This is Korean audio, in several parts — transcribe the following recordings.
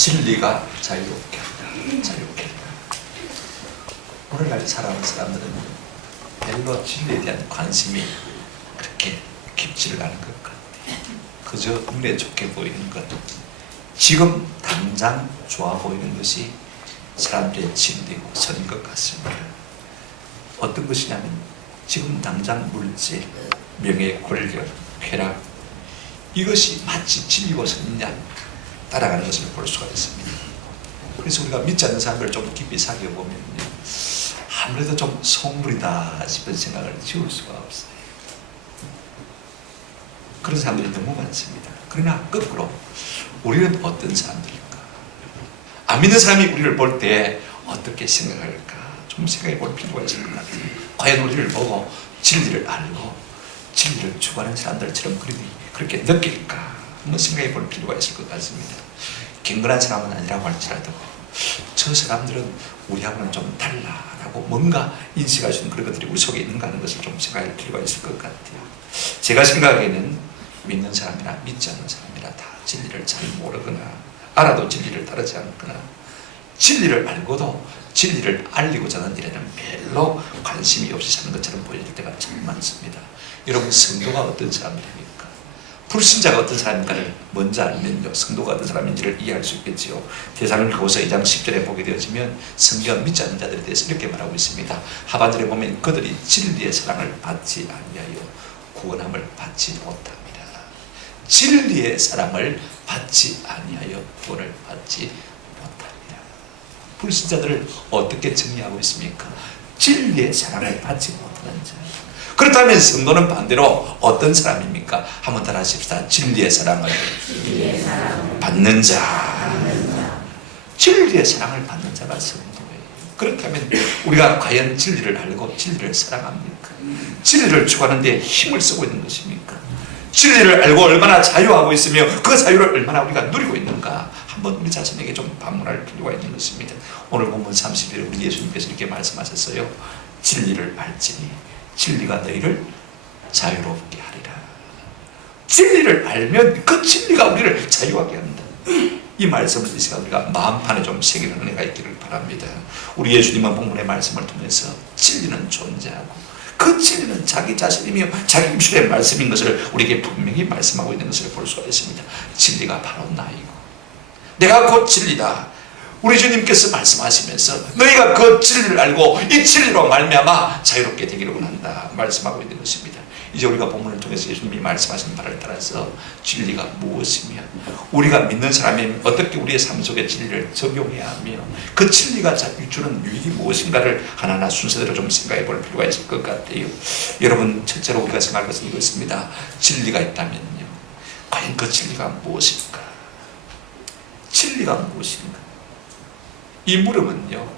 진리가 자유롭게 한다. 자유롭게 한다. 오늘날 살아가는 사람들은 별로 진리에 대한 관심이 그렇게 깊지를 않은 것 같아요. 그저 눈에 좋게 보이는 것, 지금 당장 좋아 보이는 것이 사람들의 진리고 선인 것 같습니다. 어떤 것이냐면 지금 당장 물질, 명예, 권력, 쾌락, 이것이 마치 진리고 선이냐 따라가는 것을 볼 수가 있습니다. 그래서 우리가 믿지 않는 사람들을 좀 깊이 살펴보면요, 아무래도 좀 속물이다 싶은 생각을 지울 수가 없어요. 그런 사람들이 너무 많습니다. 그러나 거꾸로 우리는 어떤 사람들일까? 안 믿는 사람이 우리를 볼 때 어떻게 생각할까? 좀 생각해 볼 필요가 있을 것 같아요. 과연 우리를 보고 진리를 알고 진리를 추구하는 사람들처럼 그렇게 느낄까? 한번 생각해 볼 필요가 있을 것 같습니다. 경건한 사람은 아니라고 할지라도 저 사람들은 우리하고는 좀 달라라고 뭔가 인식할 수 있는 그런 것들이 우리 속에 있는가 하는 것을 좀 생각할 필요가 있을 것 같아요. 제가 생각하기에는 믿는 사람이나 믿지 않는 사람이나 다 진리를 잘 모르거나 알아도 진리를 따르지 않거나 진리를 알고도 진리를 알리고자 하는 일에는 별로 관심이 없이 사는 것처럼 보여질 때가 참 많습니다. 여러분, 성도가 어떤 사람들입니까? 불신자가 어떤 사람인가를 먼저 알면요, 성도가 어떤 사람인지를 이해할 수 있겠지요. 데살로니가후서 2장 10절에 보게 되어지면 성경 믿지 않는 자들에 대해서 이렇게 말하고 있습니다. 하반절에 보면 그들이 진리의 사랑을 받지 아니하여 구원함을 받지 못합니다. 진리의 사랑을 받지 아니하여 구원을 받지 못합니다. 불신자들을 어떻게 정리하고 있습니까? 진리의 사랑을 받지 못하는 자. 그렇다면 성도는 반대로 어떤 사람입니까? 한번 따라 하십시다. 진리의 사랑을 받는 자. 진리의 사랑을 받는 자가 성도예요. 그렇다면 우리가 과연 진리를 알고 진리를 사랑합니까? 진리를 추구하는 데 힘을 쓰고 있는 것입니까? 진리를 알고 얼마나 자유하고 있으며 그 자유를 얼마나 우리가 누리고 있는가, 한번 우리 자신에게 좀 반문할 필요가 있는 것입니다. 오늘 본문 30일에 우리 예수님께서 이렇게 말씀하셨어요. 진리를 알지니 진리가 너희를 자유롭게 하리라. 진리를 알면 그 진리가 우리를 자유하게 한다. 이 말씀을 이 시간 우리가 마음판에 좀 새기는 은혜가 있기를 바랍니다. 우리 예수님은 본문의 말씀을 통해서 진리는 존재하고 그 진리는 자기 자신이며 자기 입술의 말씀인 것을 우리에게 분명히 말씀하고 있는 것을 볼 수가 있습니다. 진리가 바로 나이고 내가 곧 진리다. 우리 주님께서 말씀하시면서 너희가 그 진리를 알고 이 진리로 말미암아 자유롭게 되기를 원한다 말씀하고 있는 것입니다. 이제 우리가 본문을 통해서 예수님이 말씀하신 바를 따라서 진리가 무엇이며 우리가 믿는 사람이 어떻게 우리의 삶 속에 진리를 적용해야 하며 그 진리가 주는 유익이 무엇인가를 하나하나 순서대로 좀 생각해 볼 필요가 있을 것 같아요. 여러분, 첫째로 우리가 생각할 것은 이것입니다. 진리가 있다면요, 과연 그 진리가 무엇일까? 진리가 무엇인가? 이 물음은요,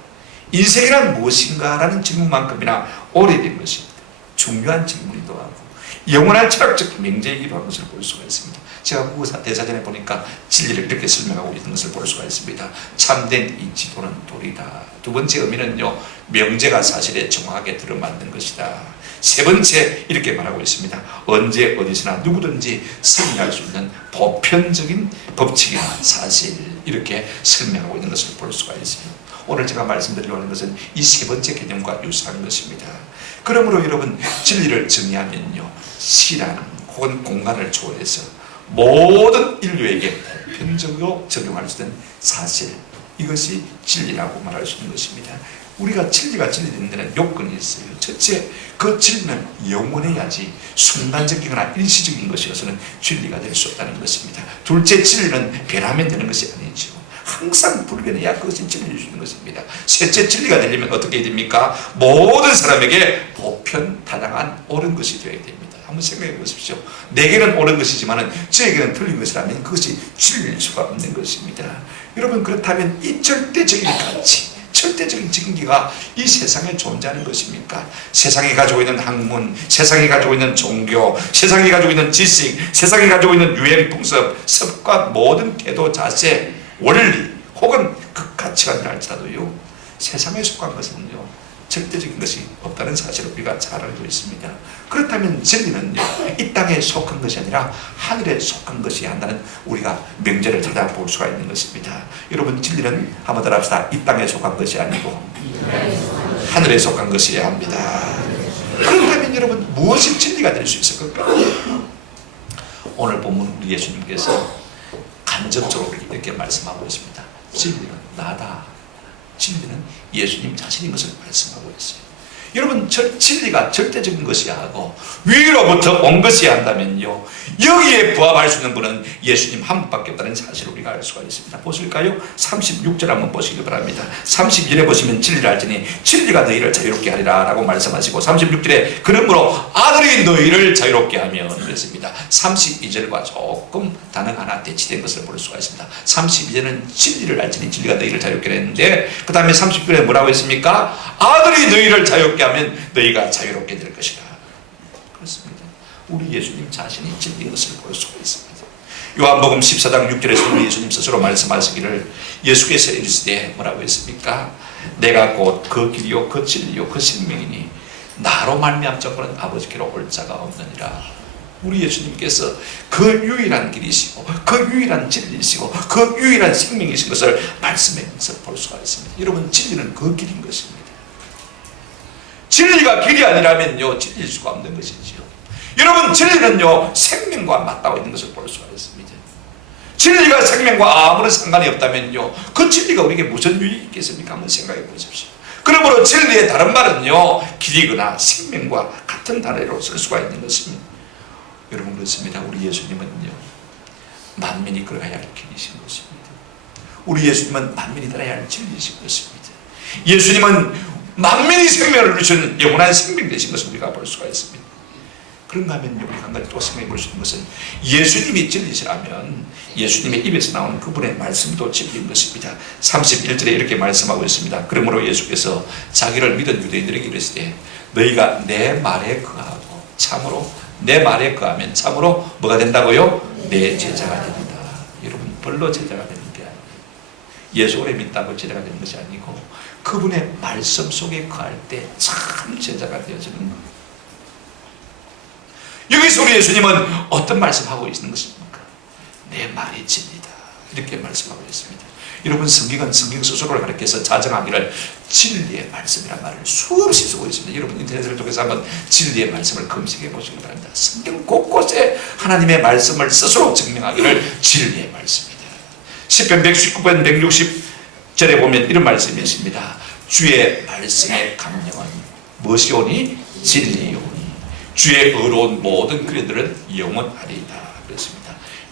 인생이란 무엇인가 라는 질문만큼이나 오래된 것입니다. 중요한 질문이기도 하고 영원한 철학적 명제이기도 한 것을 볼 수가 있습니다. 제가 국어사 대사전에 보니까 진리를 이렇게 설명하고 있는 것을 볼 수가 있습니다. 참된 이 지도는 도리다. 두 번째 의미는요, 명제가 사실에 정확하게 들어맞는 것이다. 세 번째 이렇게 말하고 있습니다. 언제 어디서나 누구든지 승리할 수 있는 보편적인 법칙이나 사실, 이렇게 설명하고 있는 것을 볼 수가 있습니다. 오늘 제가 말씀드리려고 하는 것은 이 세 번째 개념과 유사한 것입니다. 그러므로 여러분, 진리를 정의하면요, 시간 혹은 공간을 초월해서 모든 인류에게 보편적으로 적용할 수 있는 사실, 이것이 진리라고 말할 수 있는 것입니다. 우리가 진리가 진리되는 데는 요건이 있어요. 첫째, 그 진리는 영원해야지 순간적이거나 일시적인 것이어서는 진리가 될 수 없다는 것입니다. 둘째, 진리는 변하면 되는 것이 아니죠. 항상 불변해야 그것이 진리일 수 있는 것입니다. 셋째, 진리가 되려면 어떻게 해야 됩니까? 모든 사람에게 보편타당한 옳은 것이 되어야 됩니다. 한번 생각해 보십시오. 내게는 옳은 것이지만 저에게는 틀린 것이라면 그것이 진리일 수가 없는 것입니다. 여러분, 그렇다면 이 절대적인 가치, 절대적인 진리가 이 세상에 존재하는 것입니까? 세상이 가지고 있는 학문, 세상이 가지고 있는 종교, 세상이 가지고 있는 지식, 세상이 가지고 있는 유행풍습, 습관, 모든 태도, 자세, 원리 혹은 그 가치관이라 할지라도요, 세상에 속한 것은요, 절대적인 것이 없다는 사실을 우리가 잘 알고 있습니다. 그렇다면 진리는요, 이 땅에 속한 것이 아니라 하늘에 속한 것이 한다는 우리가 명제를 찾아볼 수가 있는 것입니다. 여러분, 진리는 한번 더 합시다. 이 땅에 속한 것이 아니고 하늘에 속한 것이어야 합니다. 그렇다면 여러분, 무엇이 진리가 될 수 있을까? 오늘 본문 우리 예수님께서 간접적으로 이렇게 말씀하고 있습니다. 진리는 나다. 진리는 예수님 자신인 것을 말씀하고 있어요. 여러분, 진리가 절대적인 것이야 하고 위로부터 온 것이야 한다면요, 여기에 부합할 수 있는 분은 예수님 한 분밖에 없다는 사실을 우리가 알 수가 있습니다. 보실까요? 36절 한번 보시기 바랍니다. 31절에 보시면 진리를 알지니 진리가 너희를 자유롭게 하리라 라고 말씀하시고, 36절에 그러므로 아들이 너희를 자유롭게 하면 그랬습니다. 32절과 조금 단어가 하나 대치된 것을 볼 수가 있습니다. 32절은 진리를 알지니 진리가 너희를 자유롭게 했는데, 그 다음에 30절에 뭐라고 했습니까? 아들이 너희를 자유롭게 하면 너희가 자유롭게 될 것이다. 그렇습니다. 우리 예수님 자신이 진리인 것을 볼 수가 있습니다. 요한복음 14장 6절에서 우리 예수님 스스로 말씀하시기를, 예수께서 이르시되 뭐라고 했습니까? 내가 곧 그 길이요 그 진리요 그 생명이니 나로 말미암 자고는 아버지께로 올 자가 없느니라. 우리 예수님께서 그 유일한 길이시고 그 유일한 진리이시고 그 유일한 생명이신 것을 말씀한 것을 볼 수가 있습니다. 여러분, 진리는 그 길인 것입니다. 진리가 길이 아니라면요, 진리일 수가 없는 것이지요. 여러분, 진리는요, 생명과 맞닿아 있는 것을 볼 수가 있습니다. 진리가 생명과 아무런 상관이 없다면요, 그 진리가 우리에게 무슨 유익이 있겠습니까? 한번 생각해 보십시오. 그러므로 진리의 다른 말은요, 길이거나 생명과 같은 단어로 쓸 수가 있는 것입니다. 여러분, 그렇습니다. 우리 예수님은요, 만민이 걸어가야 할 길이신 것입니다. 우리 예수님은 만민이 따라야 할 진리이신 것입니다. 예수님은 만민이 생명을 누리신 영원한 생명 되신 것을 우리가 볼 수가 있습니다. 그런가 하면 우리가 한 가지 또 생각해 볼 수 있는 것은, 예수님이 진리시라면 예수님의 입에서 나오는 그분의 말씀도 진리인 것입니다. 31절에 이렇게 말씀하고 있습니다. 그러므로 예수께서 자기를 믿은 유대인들에게 이르시되 너희가 내 말에 거하고 참으로 내 말에 거하면 참으로 뭐가 된다고요? 내 제자가 된다. 여러분, 벌로 제자가 되는 게 아니에요. 예수 오래 믿다고 제자가 되는 것이 아니고 그분의 말씀 속에 거할 때 참 제자가 되어지는 겁니다. 여기서 우리 예수님은 어떤 말씀하고 있는 것입니까? 내 말이 진리다. 이렇게 말씀하고 있습니다. 여러분, 성경은 성경 스스로를 가리켜서 자정하기를 진리의 말씀이라는 말을 수없이 쓰고 있습니다. 여러분, 인터넷을 통해서 한번 진리의 말씀을 검색해 보시기 바랍니다. 성경 곳곳에 하나님의 말씀을 스스로 증명하기를 진리의 말씀이다. 시편 119편 160절에 보면 이런 말씀이 있습니다. 주의 말씀의 강령은 무엇이오니? 진리오니 주의 의로운 모든 그리들은 영원하리이다. 그렇습니다.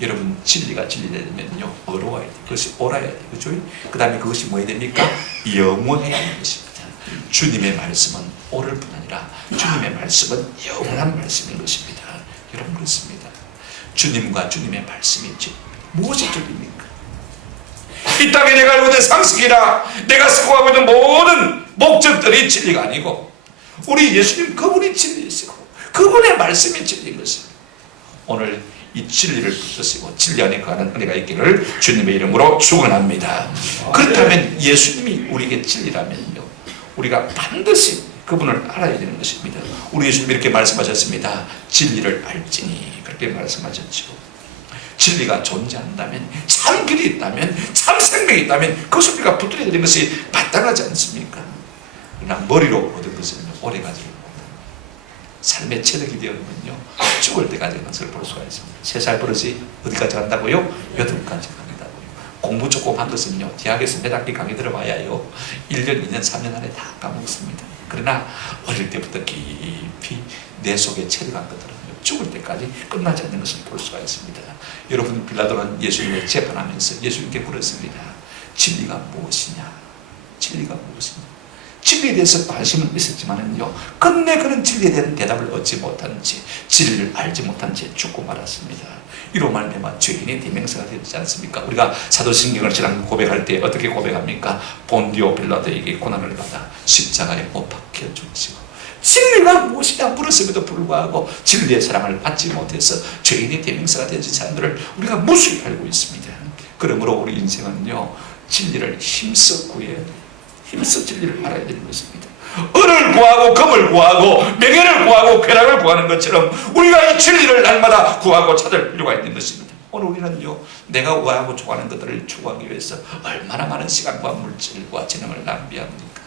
여러분, 진리가 진리되면요, 어려워야 돼요. 그것이 옳아야 돼요. 그죠? 그 다음에 그것이 뭐해야 됩니까? 영원해야 하는 것입니다. 주님의 말씀은 옳을 뿐 아니라 주님의 말씀은 영원한 말씀인 것입니다. 여러분, 그렇습니다. 주님과 주님의 말씀이 무엇이 진리입니까? 이 땅에 내가 알고 있는 상식이나 내가 수고하고 있는 모든 목적들이 진리가 아니고 우리 예수님 그분이 진리이시고 그분의 말씀이 진리인 것입니다. 오늘 이 진리를 붙드시고 진리 안에 거하는 은혜가 있기를 주님의 이름으로 축원합니다. 그렇다면 예수님이 우리에게 진리라면요, 우리가 반드시 그분을 알아야 되는 것입니다. 우리 예수님이 이렇게 말씀하셨습니다. 진리를 알지니, 그렇게 말씀하셨죠. 진리가 존재한다면, 참 길이 있다면, 참 생명이 있다면 그것을 우리가 붙들어야 되는 것이 마땅하지 않습니까? 그러나 머리로 얻은 것은 오래 가지고 삶의 체력이 되어면요, 죽을 때까지 가는 것을 볼 수가 있습니다. 3살 버릇이 어디까지 간다고요? 8까지 간다고요. 공부 조금 한 것은요, 대학에서 몇 학기 강의 들어봐야요, 1년, 2년, 3년 안에 다 까먹습니다. 그러나 어릴 때부터 깊이 내 속에 체류한 것들은 죽을 때까지 끝나지 않는 것을 볼 수가 있습니다. 여러분, 빌라도는 예수님을 재판하면서 예수님께 물었습니다. 진리가 무엇이냐? 진리가 무엇이냐? 진리에 대해서 관심은 있었지만은요, 끝내 그런 진리에 대한 대답을 얻지 못한 채, 진리를 알지 못한 채 죽고 말았습니다. 이로 말미암아 죄인의 대명사가 되지 않습니까? 우리가 사도신경을 지난 고백할 때 어떻게 고백합니까? 본디오 빌라도에게 고난을 받아 십자가에 못 박혀 죽으시고, 진리가 무엇이냐 물었음에도 불구하고 진리의 사랑을 받지 못해서 죄인의 대명사가 되지 않는 우리가 무수히 알고 있습니다. 그러므로 우리 인생은요, 진리를 힘써 구해야 돼요. 힘써 진리를 알아야 되는 것입니다. 은을 구하고 금을 구하고 명예를 구하고 쾌락을 구하는 것처럼 우리가 이 진리를 날마다 구하고 찾을 필요가 있는 것입니다. 오늘 우리는요, 내가 구하고 좋아하는 것들을 추구하기 위해서 얼마나 많은 시간과 물질과 재능을 낭비합니까?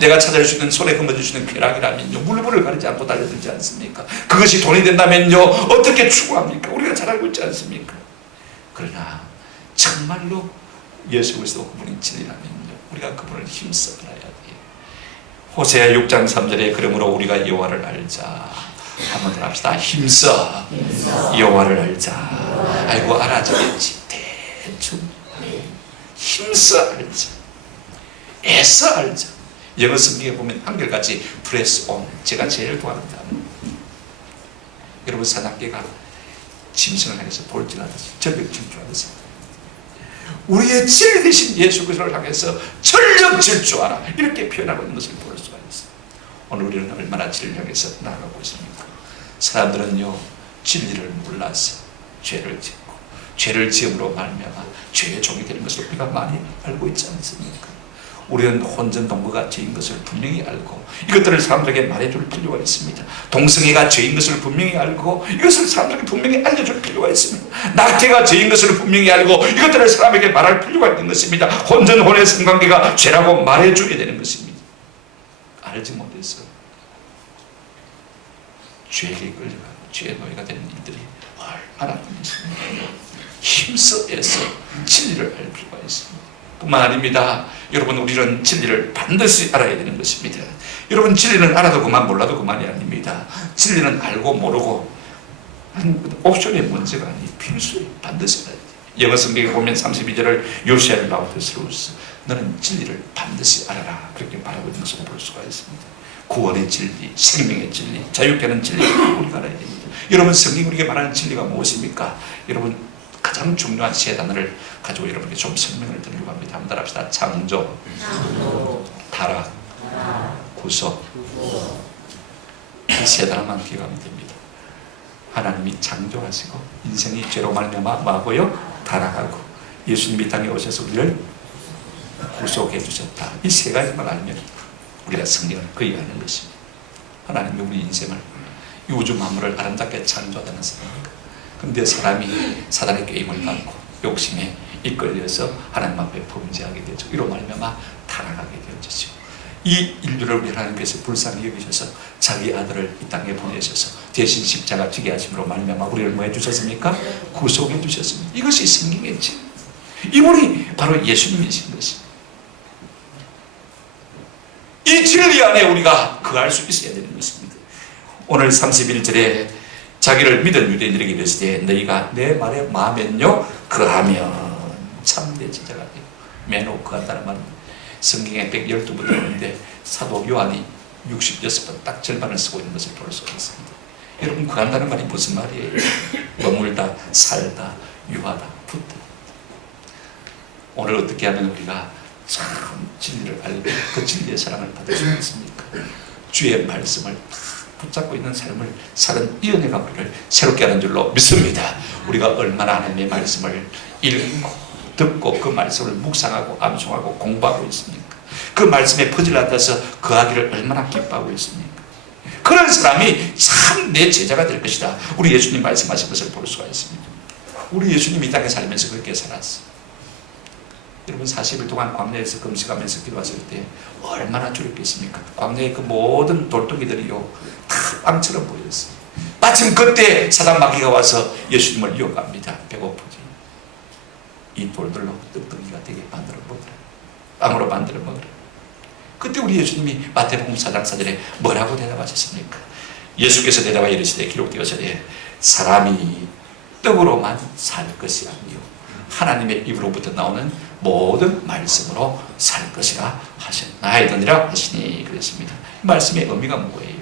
내가 찾을 수 있는 손에 거머쥘 수 있는 쾌락이라면요, 물불을 가리지 않고 달려들지 않습니까? 그것이 돈이 된다면요, 어떻게 추구합니까? 우리가 잘 알고 있지 않습니까? 그러나 정말로 예수 그리스도 그분이 진리라면요, 우리가 그분을 힘써 알아야 돼요. 호세아 6장 3절에 그러므로 우리가 여호와를 알자. 한번 더 합시다. 힘써 여호와를 알자. 알고 알아지겠지. 대충 힘써 알자. 애써 알자. 영어 성경에 보면 한결같이 press on. 제가 제일 좋아하는 단어. 여러분, 사납개가 짐승을 향해서 돌진하듯이 전력 질주하듯이 우리의 진리 되신 예수 그리스도를 향해서 전력 질주하라, 이렇게 표현하고 있는 것을 볼 수가 있어요. 오늘 우리는 얼마나 진리를 향해서 나아가고 있습니까? 사람들은요, 진리를 몰라서 죄를 짓고 죄를 지음으로 말미암아 죄의 종이 되는 것을 우리가 많이 알고 있지 않습니까? 우리는 혼전동거가 죄인 것을 분명히 알고 이것들을 사람들에게 말해줄 필요가 있습니다. 동성애가 죄인 것을 분명히 알고 이것을 사람들에게 분명히 알려줄 필요가 있습니다. 낙태가 죄인 것을 분명히 알고 이것들을 사람에게 말할 필요가 있는 것입니다. 혼전 혼의 성관계가 죄라고 말해줘야 되는 것입니다. 알지 못해서 죄에 끌려가고 죄의 노예가 되는 일들이 얼마나 많습니까? 힘써 애써 진리를 알 필요가 있습니다. 뿐만 아닙니다. 여러분, 우리는 진리를 반드시 알아야 되는 것입니다. 여러분, 진리는 알아도 그만 몰라도 그만이 아닙니다. 진리는 알고 모르고 옵션의 문제가 아니 필수예요. 반드시 알아야 돼요. 영어 성경에 보면 32절을 You shall know the truth. 너는 진리를 반드시 알아라, 그렇게 말하고 있는 것을 볼 수가 있습니다. 구원의 진리, 생명의 진리, 자유케 하는 진리, 우리가 알아야 됩니다. 여러분, 성경이 우리에게 말하는 진리가 무엇입니까? 여러분, 가장 중요한 세 단어를 가지고 여러분께 좀 설명을 드리려고 합니다. 한번 합시다. 창조, 타락, 구속. 이 세 단어만 기억하면 됩니다. 하나님이 창조하시고 인생이 죄로 말미암아 뭐하고요? 타락하고 예수님이 땅에 오셔서 우리를 구속해 주셨다. 이 세 가지만 알면 우리가 성경을 거의 아는 것입니다. 하나님이 우리 인생을, 이 우주 만물을 아름답게 창조하다는 생각. 그런데 사람이 사단의 게임을 받고 욕심에 이끌려서 하나님 앞에 범죄하게 되죠. 이로 말미암아 타락하게 되어지죠. 이 인류를 우리 하나님께서 불쌍히 여기셔서 자기 아들을 이 땅에 보내셔서 대신 십자가 지게 하심으로 말미암아 우리를 뭐 해주셨습니까? 구속해 주셨습니다. 이것이 성경의 진리. 이분이 바로 예수님이신 것입니다. 이 진리 안에 우리가 거할 수 있어야 되는 것입니다. 오늘 31절에 자기를 믿은 유대인들에게 이르시되 너희가 내 말에 마음엔요 거하면 참내 제자가 되고, 매너 거한다는 말은 성경에 112번 나오는데 사도 요한이 66번 딱 절반을 쓰고 있는 것을 볼 수가 있습니다. 여러분, 거한다는 말이 무슨 말이에요? 머물다, 살다, 유하다, 붙다. 오늘 어떻게 하면 우리가 참 진리를 알고 그 진리의 사랑을 받을 수 있습니까? 주의 말씀을 붙잡고 있는 삶을 사는 이 은혜가 우리를 새롭게 하는 줄로 믿습니다. 우리가 얼마나 하나님의 말씀을 읽고 듣고 그 말씀을 묵상하고 암송하고 공부하고 있습니까? 그 말씀에 퍼질러서 거하기를 얼마나 기뻐하고 있습니까? 그런 사람이 참 내 제자가 될 것이다. 우리 예수님 말씀하신 것을 볼 수가 있습니다. 우리 예수님이 이 땅에 살면서 그렇게 살았어요. 여러분, 40일 동안 광야에서 금식하면서 기도하실 때 얼마나 두렵겠습니까? 광야의 그 모든 돌덩이들이요 다 빵처럼 보였어요. 마침 그때 사단 마귀가 와서 예수님을 유혹합니다. 배고프지? 이 돌들로 떡덩이가 되게 만들어 먹으라. 빵으로 만들어 먹으라. 그때 우리 예수님이 마태복음 4장 4절에 뭐라고 대답하셨습니까? 예수께서 대답하여 이르시되 기록되었으되 사람이 떡으로만 살 것이 아니요 하나님의 입으로부터 나오는 모든 말씀으로 살 것이라 하셨나이더니라 하시니 그랬습니다. 말씀의 의미가 뭐예요?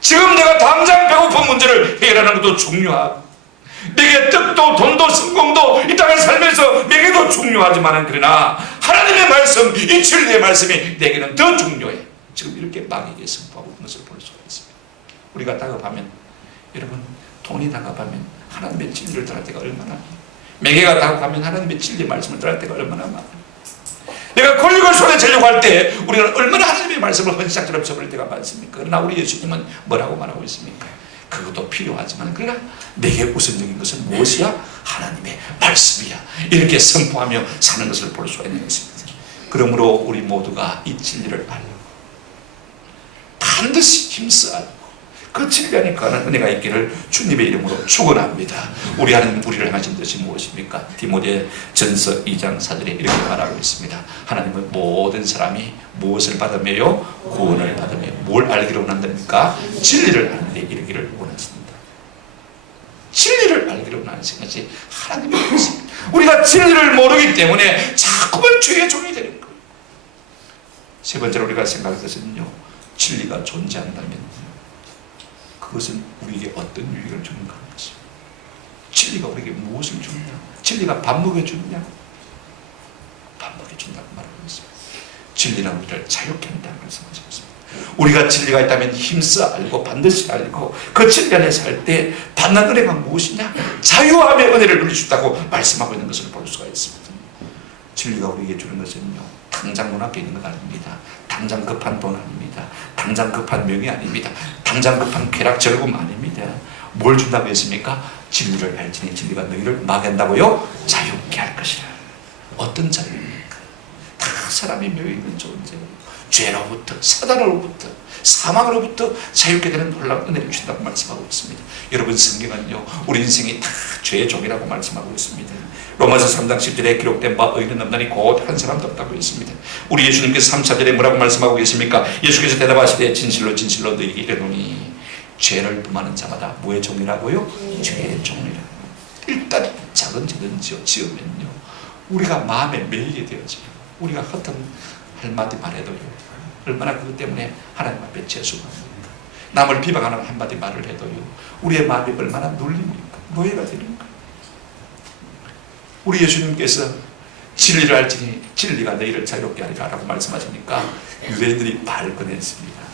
지금 내가 당장 배고픈 문제를 해결하는 것도 중요하고 내게 떡도 돈도 성공도 이 땅에 살면서 내게도 중요하지만 그러나 하나님의 말씀, 이 진리의 말씀이 내게는 더 중요해. 지금 이렇게 마귀에게 승부하고 있는 것을 볼 수가 있습니다. 우리가 다급하면, 여러분, 돈이 다급하면 하나님의 진리를 따를 때가 얼마나 많아요. 매개가 다급하면 하나님의 진리의 말씀을 따를 때가 얼마나 많아요. 내가 권력을 손에 쥐려고 할 때 우리는 얼마나 하나님의 말씀을 헌시장처럼 접을 때가 많습니까? 그러나 우리 예수님은 뭐라고 말하고 있습니까? 그것도 필요하지만 그러나 내게 우선적인 것은 무엇이야? 하나님의 말씀이야. 이렇게 선포하며 사는 것을 볼 수가 있는 것입니다. 그러므로 우리 모두가 이 진리를 알고 반드시 힘써 알고 그 진리 안에 거하는 은혜가 있기를 주님의 이름으로 축원합니다. 우리 하나님 우리를 향하신 뜻이 무엇입니까? 디모데전서 2장 4절에 이렇게 말하고 있습니다. 하나님은 모든 사람이 무엇을 받으며요? 구원을 받으며 뭘 알기를 원한답니까? 진리를 아는 데 이르기를 원하십니다. 진리를 알기를 원하시는 것이 하나님의 뜻입니다. 우리가 진리를 모르기 때문에 자꾸만 죄의 종이 되는 거예요. 세 번째로 우리가 생각할 것은요, 진리가 존재한다면 그것은 우리에게 어떤 유익을 주는가 하는 것입니다. 진리가 우리에게 무엇을 주느냐? 진리가 밥 먹여주느냐? 밥 먹여준다고 말하고 있습니다. 진리는 우리를 자유케 한다는 말씀하시고 있습니다. 우리가 진리가 있다면 힘써 알고 반드시 알고 그 진리 안에 살 때 받는 은혜가 무엇이냐? 자유함의 은혜를 누릴 수 있다고 말씀하고 있는 것을 볼 수가 있습니다. 진리가 우리에게 주는 것은요, 당장 눈앞에 있는 것 아닙니다. 당장 급한 돈 아닙니다. 당장 급한 명예 아닙니다. 당장 급한 쾌락 즐거움 아닙니다. 뭘 준다고 했습니까? 진리를 알지니 진리가 너희를 막연다고요? 자유케 할 것이라. 어떤 자유입니까? 다 사람이 묘해 있는 존재예요. 죄로부터, 사단으로부터, 사망으로부터 자유케 되는 놀라운 은혜를 주신다고 말씀하고 있습니다. 여러분, 성경은요, 우리 인생이 다 죄의 종이라고 말씀하고 있습니다. 로마서 3장 10절에 기록된 바 의인은 없나니 곧 한 사람도 없다고 했습니다. 우리 예수님께서 3차절에 뭐라고 말씀하고 계십니까? 예수께서 대답하시되 진실로 진실로 너희에게 이르노니 죄를 범하는 자마다 뭐의 종이라고요? 죄의 종이라. 일단 작은 죄든지요 지으면요, 우리가 마음에 매이게 되어져요. 우리가 허튼 한마디 말해도요, 얼마나 그것 때문에 하나님 앞에 죄수가 됩니까? 남을 비방하는 한마디 말을 해도요, 우리의 마음이 얼마나 눌립니까? 노예가 되는가? 우리 예수님께서 진리를 알지니 진리가 너희를 자유롭게 하리라 라고 말씀하시니까 유대인들이 발끈했습니다.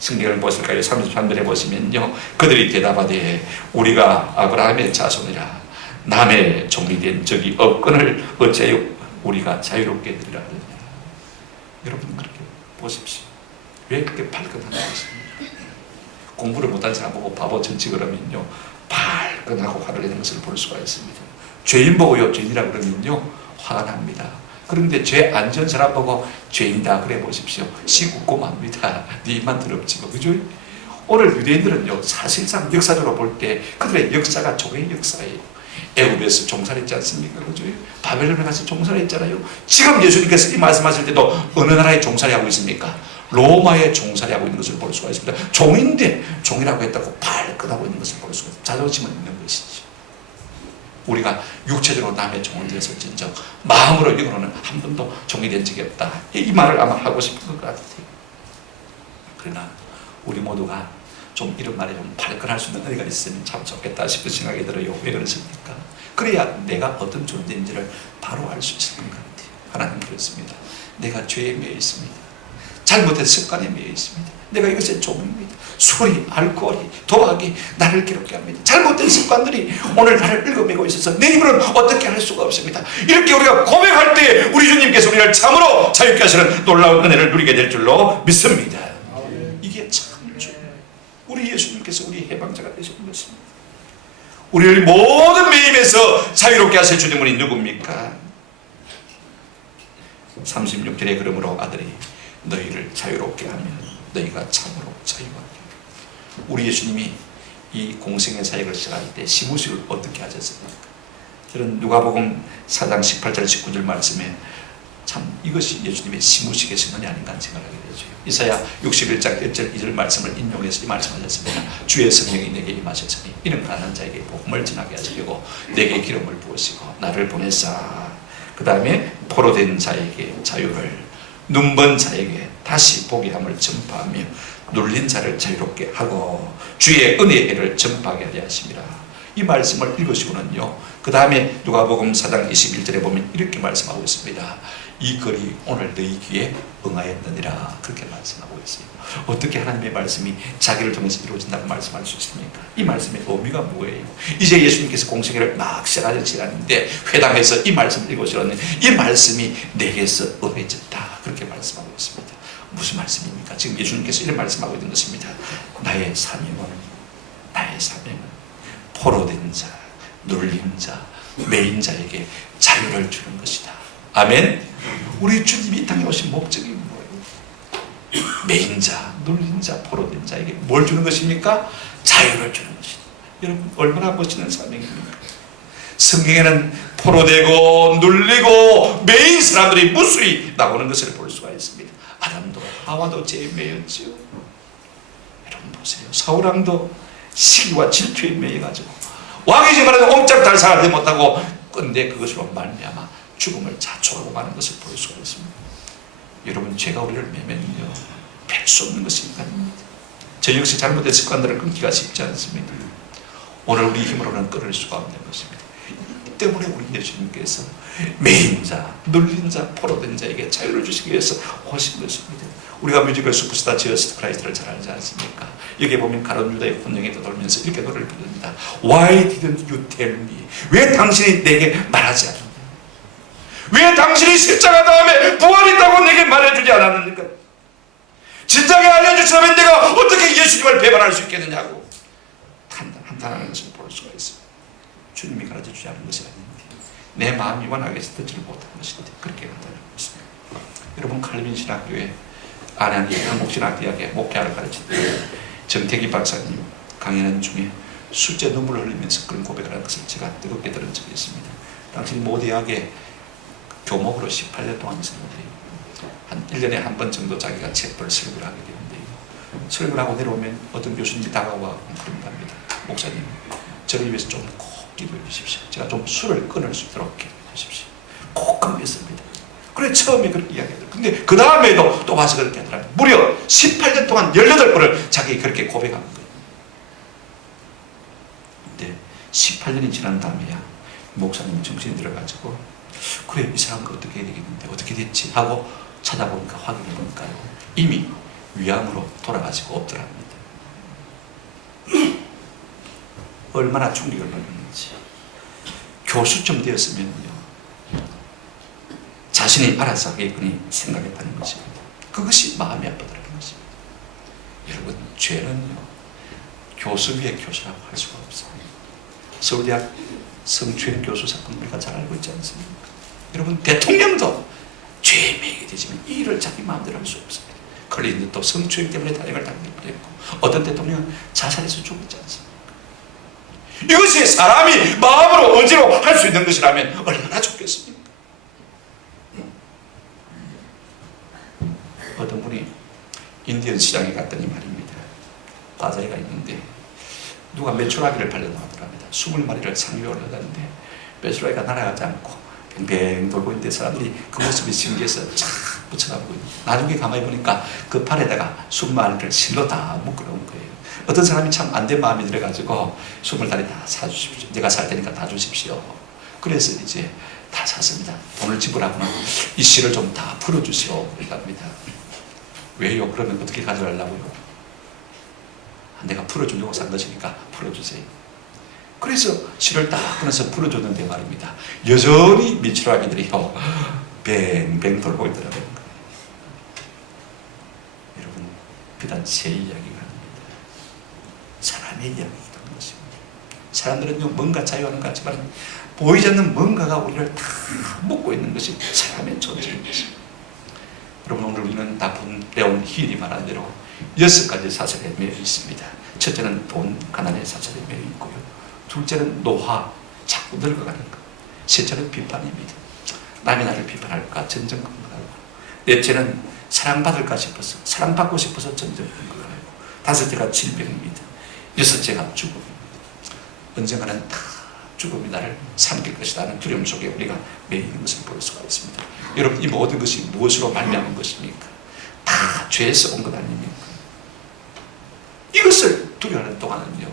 성경을 보실까요? 33절에 보시면요, 그들이 대답하되 우리가 아브라함의 자손이라 남의 종이 된 적이 없거늘 어찌하여 우리가 자유롭게 되리라 하느냐. 여러분, 그렇게 보십시오. 왜 그렇게 발끈하는 것입니까? 공부를 못한 사람 보고 바보 전치 그러면요, 발끈하고 화를 내는 것을 볼 수가 있습니다. 죄인 보고요, 죄인이라 그러면요, 화가 납니다. 그런데 죄 안 지은 사람 보고 죄인이다 그래 보십시오. 시국고 맙니다. 네 입만 더럽지 뭐, 그죠? 오늘 유대인들은요, 사실상 역사적으로 볼 때 그들의 역사가 종의 역사예요. 애굽에서 종살했지 않습니까? 그죠? 바벨론에 가서 종살했잖아요. 지금 예수님께서 이 말씀하실 때도 어느 나라에 종살이하고 있습니까? 로마에 종살이하고 있는 것을 볼 수가 있습니다. 종인데 종이라고 했다고 발끈하고 있는 것을 볼 수가 있습니다. 자존심은 있는 것이지. 우리가 육체적으로 남의 종은 되었을진정 마음으로 영으로는 한 번도 종이 된 적이 없다. 이 말을 아마 하고 싶은 것 같아요. 그러나 우리 모두가 좀 이런 말에 좀 발끈할 수 있는 은혜가 있으면 참 좋겠다 싶은 생각이 들어요. 왜 그렇습니까? 그래야 내가 어떤 존재인지를 바로 알 수 있을 것 같아요. 하나님 그렇습니다. 내가 죄에 매여 있습니다. 잘못된 습관에 매여 있습니다. 내가 이것의 종입니다. 술이, 알코올이, 도박이 나를 괴롭게 합니다. 잘못된 습관들이 오늘 나를 긁어매고 있어서 내 힘으로는 어떻게 할 수가 없습니다. 이렇게 우리가 고백할 때 우리 주님께서 우리를 참으로 자유케 하시는 놀라운 은혜를 누리게 될 줄로 믿습니다. 이게 참 우리 예수님께서 우리 해방자가 되시는 것입니다. 우리를 모든 매임에서 자유롭게 하실 주님은 누굽니까? 36절에 그러므로 아들이 너희를 자유롭게 하면 너희가 참으로 자유하리라. 우리 예수님이 이 공생의 사역을 시작할 때 시무식을 어떻게 하셨습니까? 저는 누가복음 4장 18절 19절 말씀에 참 이것이 예수님의 시무식의 신원이 아닌가 생각하게 되죠. 이사야 61장 1절 2절 말씀을 인용해서 이 말씀하셨습니다. 주의 성령이 내게 임하셨으니 이는 가난한 자에게 복음을 전하게 하시려고 내게 기름을 부으시고 나를 보내사 그 다음에 포로된 자에게 자유를, 눈먼 자에게 다시 보게 함을 전파하며 눌린 자를 자유롭게 하고 주의 은혜의 해를 전파하게 하려 하심이라. 이 말씀을 읽으시고는요, 그 다음에 누가복음 4장 21절에 보면 이렇게 말씀하고 있습니다. 이 글이 오늘 너희 귀에 응하였느니라 그렇게 말씀하고 있어요. 어떻게 하나님의 말씀이 자기를 통해서 이루어진다고 말씀할 수 있습니까? 이 말씀의 의미가 뭐예요? 이제 예수님께서 공생애를 막 시작하는 시간인데 회당에서 이 말씀을 읽으시는 이 말씀이 내게서 응해졌다 그렇게 말씀하고 있습니다. 무슨 말씀입니까? 지금 예수님께서 이런 말씀하고 있는 것입니다. 나의 사명은 포로된 자, 눌린 자, 매인 자에게 자유를 주는 것이다. 아멘. 우리 주님이 이 땅에 오신 목적이 뭐예요? 매인 자, 눌린 자, 포로된 자에게 뭘 주는 것입니까? 자유를 주는 것이다. 여러분 얼마나 멋있는 사명입니까? 성경에는 포로되고 눌리고 매인 사람들이 무수히 나오는 것을 볼 수가 있습니다. 아담도 하와도 죄에 매였지요. 여러분 보세요. 사울왕도 시기와 질투에 매여가지고 왕이지만 옴짝달싹을 하지 못하고 근데 그것으로 말미암아 죽음을 자초하고 마는 것을 볼 수가 있습니다. 여러분 죄가 우리를 매면요 뺄 수 없는 것입니다. 저 역시 잘못된 습관들을 끊기가 쉽지 않습니다. 오늘 우리 힘으로는 끊을 수가 없는 것입니다. 이 때문에 우리 예수님께서 매인 자, 눌린 자, 포로된 자에게 자유를 주시기 위해서 오신 것입니다. 우리가 뮤지컬 슈퍼스타 지어스 크라이스트를 잘 알지 않습니까? 여기 보면 가룟 유다의 혼령에 떠돌면서 이렇게 노래를 부릅니다. Why didn't you tell me? 왜 당신이 내게 말하지 않았냐? 왜 당신이 십자가 다음에 부활했다고 내게 말해주지 않았느니까? 진작에 알려주시면 내가 어떻게 예수님을 배반할 수 있겠느냐고 한탄하는 것을 볼 수가 있어요. 주님이 가르쳐주지 않은 것이 아닌데 내 마음이 원하게 해서 듣지를 못한 것인데 그렇게 한탄하는 것입니다. 여러분 칼빈 신학교에 한국신학대학에 목회를 가르치던 정태기 박사님 강연한 중에 술째 눈물을 흘리면서 그런 고백을 하는 것을 제가 뜨겁게 들은 적이 있습니다. 당시 모 대학에 교목으로 18년 동안 있었는데 한 1년에 한 번 정도 자기가 책벌 설교를 하게 되는데요. 설교를 하고 내려오면 어떤 교수님이 다가와 그런답니다. 목사님 저를 위해서 좀 꼭 기도해 주십시오. 제가 좀 술을 끊을 수 있도록 기도해 주십시오. 꼭 끊겠습니다. 그래 처음에 그렇게 이야기했어요. 근데 그 다음에도 또 와서 그렇게 하더라고요. 무려 18년 동안 18번을 자기 그렇게 고백한 거예요. 근데 18년이 지난 다음에야 목사님이 정신이 들어가지고 그래 이 사람은 어떻게 해야 되겠는데 어떻게 됐지 하고 찾아보니까 확인해보니까요 이미 위암으로 돌아가시고 없더랍니다. 얼마나 충격을 받았는지. 교수쯤 되었으면요 자신이 알아서 하겠거니 생각했다는 것입니다. 그것이 마음이 아프더라는 것입니다. 여러분 죄는요 교수 위에 교수라고 할 수가 없어요. 서울대학 성추행 교수 사건 우리가 잘 알고 있지 않습니까? 여러분 대통령도 죄에 매이게 되지만 이 일을 자기 마음대로 할 수 없습니다. 클린턴도 성추행 때문에 탄핵을 당할 뻔했고 어떤 대통령은 자살해서 죽었지 않습니까? 이것이 사람이 마음으로 의지로 할 수 있는 것이라면 얼마나 좋겠습니까? 어떤 분이 인디언 시장에 갔더니 말입니다. 과자리가 있는데 누가 메추라기를 팔려고 하더랍니다. 20마리를 상위에 올려놨는데 메추라기가 날아가지 않고 뱅뱅 돌고 있는데 사람들이 그 모습이 신기해서 착 붙여가고 있는. 나중에 가만히 보니까 그 팔에다가 20마리를 실로 다 묶어놓은 거예요. 어떤 사람이 참 안 된 마음이 들어가지고 20마리 다 사주십시오. 내가 살 테니까 다 주십시오. 그래서 이제 다 샀습니다. 돈을 지불하고는 이 실을 좀 다 풀어주시오. 그럽니다. 왜요? 그러면 어떻게 가져가려고요? 내가 풀어주려고 산 것이니까 풀어주세요. 그래서 실을 딱 끊어서 풀어줬는데 말입니다. 여전히 미추라기들이요 뱅뱅 돌고 있더라고요. 여러분 비단 새 이야기가 아닙니다. 사람의 이야기이기도 한 것입니다. 사람들은요 뭔가 자유하는 것 같지만 보이지 않는 뭔가가 우리를 다 묶고 있는 것이 사람의 존재인 것입니다. 여러분 오늘 우리는 나쁜 레온 힐이 말한 대로 6가지 사슬에 매여 있습니다. 첫째는 돈, 가난의 사슬에 매여 있고요. 둘째는 노화, 자꾸 늙어가는 것. 셋째는 비판입니다. 남이 나를 비판할까 전전 공부하고. 넷째는 사랑받을까 싶어서 사랑받고 싶어서 전전 공부하고. 다섯째가 질병입니다. 여섯째가 죽음입니다. 언젠가는 다 죽음이 나를 삼킬 것이다 하는 두려움 속에 우리가 매여 있는 것을 볼 수가 있습니다. 여러분 이 모든 것이 무엇으로 말미암은 것입니까? 다 죄에서 온 것 아닙니까? 이것을 두려워하는 동안은요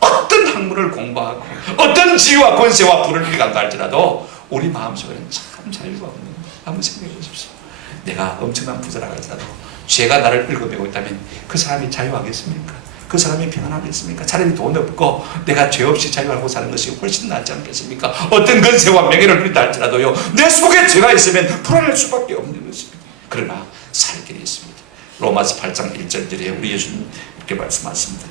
어떤 학문을 공부하고 어떤 지위와 권세와 부를 일간다 할지라도 우리 마음속에는 참 자유가 없는 거예요. 한번 생각해 보십시오. 내가 엄청난 부자라고 할지라도 죄가 나를 긁어매고 있다면 그 사람이 자유하겠습니까? 그 사람이 평안하겠습니까? 차라리 돈 없고 내가 죄 없이 자유하고 사는 것이 훨씬 낫지 않겠습니까? 어떤 건세와 명예를 누린다 할지라도요, 내 속에 죄가 있으면 불안할 수밖에 없는 것입니다. 그러나 살 길이 있습니다. 로마서 8장 1절에 우리 예수님 이렇게 말씀하십니다.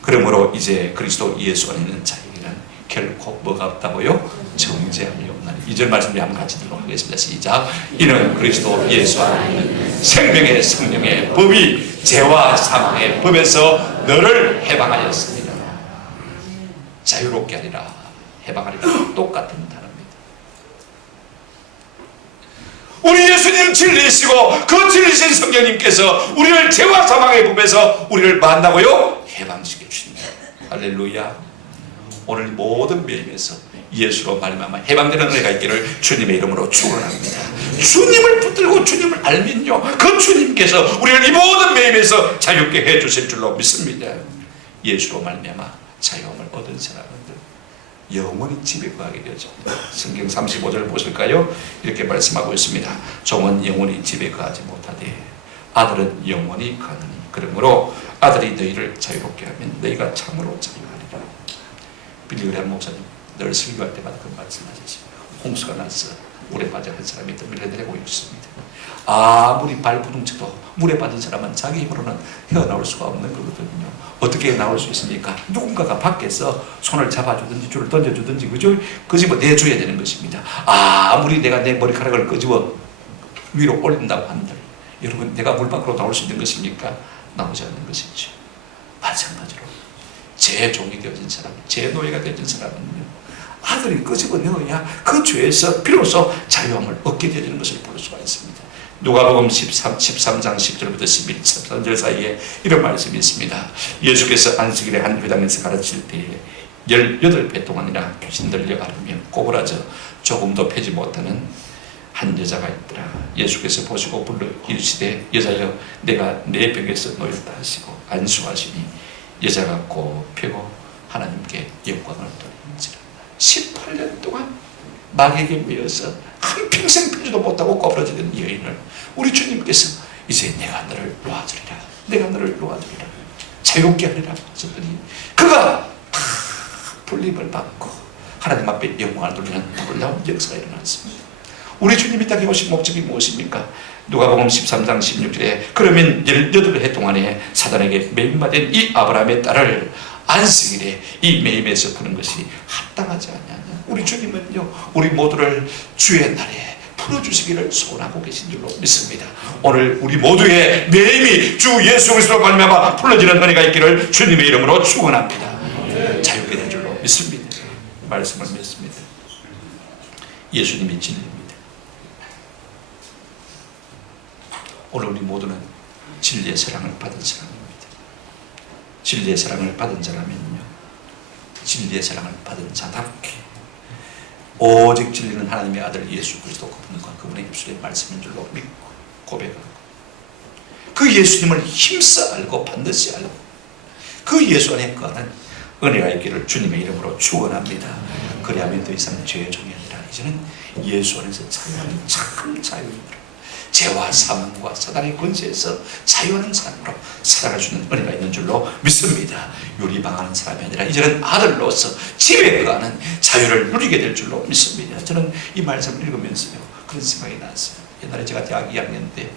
그러므로 이제 그리스도 예수 안에 있는 자에게는 결코 뭐가 없다고요? 정죄함이 없나니. 2절 말씀 우리 한번 같이 들도록 하겠습니다. 시작. 이는 그리스도 예수 안에 있는 생명의 성령의 법이 죄와 사망의 법에서 너를 해방하였습니다. 자유롭게 하리라, 해방하리라, 똑같은 단어입니다. 우리 예수님 진리시고 그 진리신 성령님께서 우리를 죄와 사망의 법에서 우리를 만나고요, 해방시켜 주십니다. 할렐루야. 오늘 모든 매임에서 예수로 말미암아 해방되는 은혜가 있기를 주님의 이름으로 축원합니다. 주님을 붙들고 주님을 알면요, 그 주님께서 우리를 이 모든 매임에서 자유롭게 해주실 줄로 믿습니다. 예수로 말미암아 자유함을 얻은 사람들 영원히 집에 거하게 되죠. 성경 35절 보실까요? 이렇게 말씀하고 있습니다. 종은 영원히 집에 거하지 못하되 아들은 영원히 거하느니 그러므로 아들이 너희를 자유롭게 하면 너희가 참으로 자유하리라. 빌리그레한 목사님 늘 설교할 때마다 그 말씀하셨습니다. 홍수가 나서 물에 빠져 한 사람이 또 밀려내리고 있습니다. 아무리 발부둥쳐도 물에 빠진 사람은 자기 힘으로는 헤어나올 수가 없는 거거든요. 어떻게 나올 수 있습니까? 누군가가 밖에서 손을 잡아주든지 줄을 던져주든지 그죠? 끄집어 내줘야 되는 것입니다. 아무리 내가 내 머리카락을 끄집어 위로 올린다고 한들 여러분 내가 물 밖으로 나올 수 있는 것입니까? 나오지 않는 것이죠. 마찬가지로 제 종이 되어진 사람, 제 노예가 되어진 사람은요, 아들이 끄집어 넣어야 그 죄에서 비로소 자유함을 얻게 되는 것을 볼 수가 있습니다. 누가복음 13장 10절부터 13절 사이에 이런 말씀이 있습니다. 예수께서 안식일에 한 회당에서 가르칠 때에 18배 동안이나 귀신 들려 앓으며 꼬부라져 조금도 펴지 못하는 한 여자가 있더라. 예수께서 보시고 불러 이르시되 여자여 내가 내 벽에서 놓였다 하시고 안수하시니 여자가 꼭 펴고 하나님께 영광을 돌리는지라. 18년 동안 마귀에게 매여서 한평생 펴지도 못하고 꼬부라지던 여인을 우리 주님께서 이제 내가 너를 놓아주리라, 내가 너를 놓아주리라, 자유롭게 하리라 하셨더니 그가 다 불림을 받고 하나님 앞에 영광을 돌리는 놀라운 역사가 일어났습니다. 우리 주님이 땅에 오신 목적이 무엇입니까? 누가복음 13장 16절에 그러면 18해 동안에 사단에게 매임받은 이 아브라함의 딸을 안식일에 이 매임에서 푸는 것이 합당하지 않느냐. 우리 주님은요, 우리 모두를 주의 날에 풀어주시기를 소원하고 계신 줄로 믿습니다. 오늘 우리 모두의 매임이 주 예수 그리스도로 말미암아 풀어지는 은혜가 있기를 주님의 이름으로 축원합니다. 자유게 된 줄로 믿습니다. 말씀을 믿습니다. 예수님이 진리입니다. 오늘 우리 모두는 진리의 사랑을 받은 사람입니다. 진리의 사랑을 받은 자라면요, 진리의 사랑을 받은 자답게 오직 진리는 하나님의 아들 예수 그리스도 그분과 그분의 입술의 말씀인 줄로 믿고 고백하고 그 예수님을 힘써 알고 반드시 알고 그 예수 안에 거하는 은혜가 있기를 주님의 이름으로 축원합니다. 그리하면 더 이상 죄의 종이 아니라 이제는 예수 안에서 자유하는 참 자유입니다. 죄와 사망과 사단의 권세에서 자유하는 사람으로 살아갈 수 있는 은혜가 있는 줄로 믿습니다. 유리방하는 사람이 아니라 이제는 아들로서 집에 거하는 자유를 누리게 될 줄로 믿습니다. 저는 이 말씀을 읽으면서요, 그런 생각이 났어요. 옛날에 제가 대학 2학년 때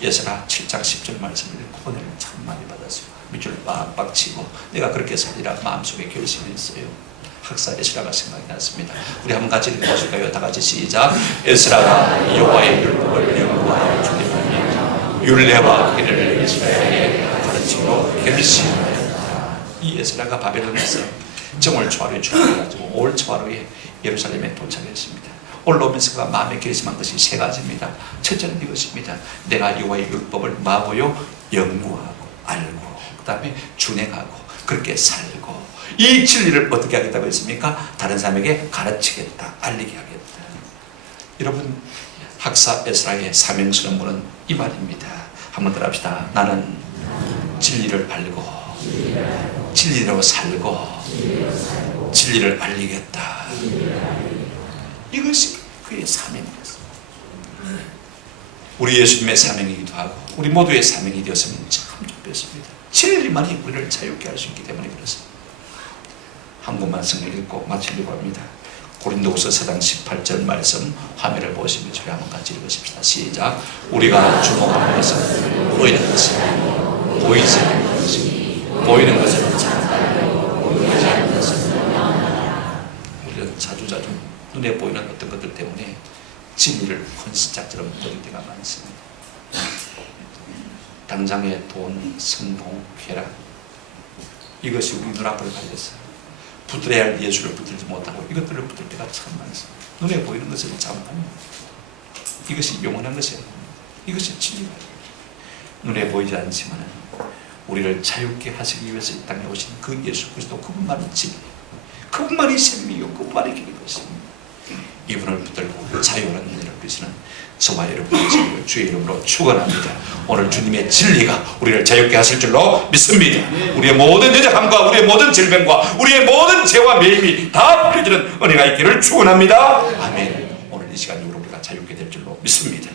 예서가 7장 10절 말씀을 읽고 은혜를 참 많이 받았어요. 밑줄 빡빡 치고 내가 그렇게 살리라 마음속에 결심했어요. 학사 에스라가 생각이 났습니다. 우리 한번 같이 읽어보실까요? 다 같이 시작. 에스라가 여호와의 율법을 연구하여 주님의 율례와 규례를 이스라엘에 가르치기로 결심하였다. 이 에스라가 바벨론에서 정월 초하루에 출발해가지고 올 초하루에 예루살렘에 도착했습니다. 올라오면서 그가 마음에 결심한 것이 세 가지입니다. 첫째는 이것입니다. 내가 여호와의 율법을 마고요 연구하고 알고 그 다음에 준행하고 그렇게 살고 이 진리를 어떻게 하겠다고 했습니까? 다른 사람에게 가르치겠다, 알리게 하겠다. 여러분, 학사 에스라의 사명스러운 이 말입니다. 한번 더 합시다. 나는 진리를 알고 진리로 살고 진리를 알리겠다. 이것이 그의 사명이었습니다. 우리 예수님의 사명이기도 하고 우리 모두의 사명이 되었으면 참 좋겠습니다. 진리만이 우리를 자유케 할 수 있기 때문에 그렇습니다. 한 곳만 성경 읽고 마치려고 합니다. 고린도후서 4장 18절 말씀 화면을 보시면 저희 한번 같이 읽으십시다. 시작. 우리가 주목하는 것은 보이는 것이 보이지 않는 것이 보이는 것은 참다르고 보이지 않는 것은 영원하다. 우리는 자주자주 눈에 보이는 어떤 것들 때문에 진리를 헌신짝처럼 버릴 때가 많습니다. 당장의 돈, 성공, 쾌락 이것이 우리 눈앞을 가렸어요. 붙들어야 할 예수를 붙들지 못하고 이것들을 붙들 때가 참 많습니다. 눈에 보이는 것은 잠깐입니다. 이것이 영원한 것이 아닙니다. 이것이 진리가 눈에 보이지 않지만 우리를 자유케 하시기 위해서 이 땅에 오신 그 예수 그리스도 그분만이 진리, 그분만이 생명이요 그분만이 길인 것입니다. 이분을 붙들고 자유하는 은혜를 주시는 저와 여러분의 진리를 주의 이름으로 축원합니다. 오늘 주님의 진리가 우리를 자유케 하실 줄로 믿습니다. 우리의 모든 연약함과 우리의 모든 질병과 우리의 모든 죄와 매임이 다 풀려지는 은혜가 있기를 축원합니다. 아멘. 오늘 이 시간 우리가 자유케 될 줄로 믿습니다.